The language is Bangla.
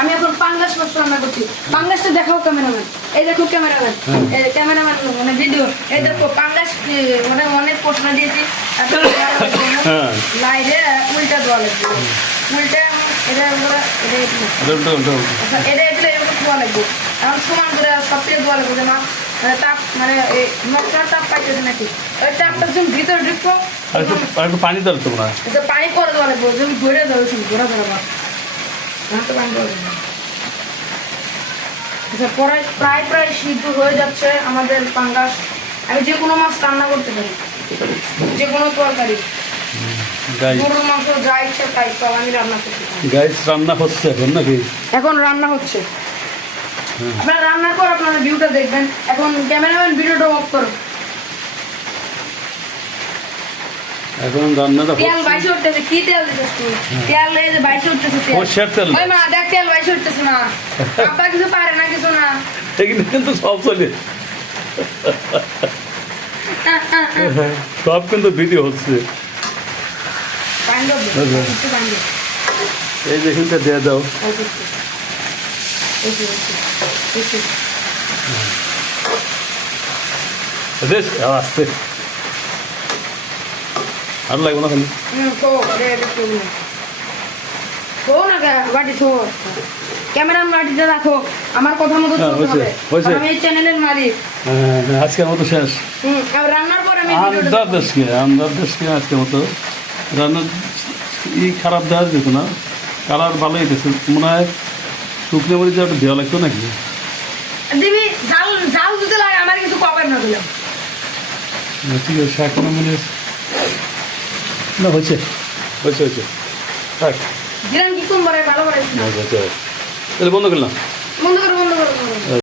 আমি এখন পাঙ্গাস মাছ রান্না করছি। পাঙ্গাসটা দেখাও ক্যামেরাম্যান। এই দেখো ক্যামেরাম্যান, এই ক্যামেরাম্যান মানে ভিডিও। এই দেখো পাঙ্গাস মানে অনেক প্রশ্ন দিয়েছি। লাইরে উল্টা দেওয়া লাগবে, উল্টা এটা আচ্ছা এটা এটা এরকম ধোয়া লাগবে। এখন সমান করে সব থেকে ধোয়া লাগবে যে মাছ মানে তাপ মানে মশলার তাপ পাইতেছে নাকি ওই তাপটা যখন ভিতরে ঢুকবো একটু পানি দাও তোমরা। আচ্ছা পানি পরে দেওয়া লাগবে, তুমি ঘুরে দেবো ঘোরা ধরা মাছ তো পানি দেওয়া যাবে না। আচ্ছা প্রায় প্রায় প্রায় সিদ্ধ হয়ে যাচ্ছে আমাদের পাঙ্গাস। আমি যে কোনো মাছ রান্না করতে পারি, যে কোনো তরকারি, গরুর মাংস যা ইচ্ছা তাই সব আমি রান্না করতে পারি। গাইস রান্না হচ্ছে এখন নাকি? এখন রান্না হচ্ছে। আপনারা রান্নার পর আপনারা ভিউটা দেখবেন। এখন ক্যামেরাম্যান ভিডিওটা অফ করো। এখন রান্নাটা তেল বাইশে উঠতেছে। কি তেল দিতেছ তুই? তেল এই যে বাইশে উঠতেছে তেল। সর্ষের তেল। ওই মা দেখ তেল বাইশে উঠতেছে না। আপা কিছু পারে না কিছু না। এখানে কিন্তু সব চলে, সব কিন্তু ভিডিও হচ্ছে। পানি দাও, একটু পানি দাও। এই যে এখানটা দিয়ে দাও। বেশ আসতে আর লাগবে না খালি। ক্যামেরার বাটিটা রাখো, আমার কথা মতো চলতে হবে। আমি এই চ্যানেলের মালিক। আজকের মতো শেষ। আর রান্নার পর আমি আমদার দেশকে আজকের মতো রান্নার খারাপ দেওয়া যেত না, কালার ভালোই দিয়েছে মনে হয়। শুকনো মরিচ একটু দেওয়া লাগতো নাকি? দিবি ঝাল ঝাল দিতে লাগে, আমার কিছু কবের না দিলাম। ঠিক আছে শাকনো মরিচ না হয়েছে হয়েছে হয়েছে থাক। দিলাম কি কোন বলে ভালো করে তাহলে বন্ধ করলাম। বন্ধ করে বন্ধ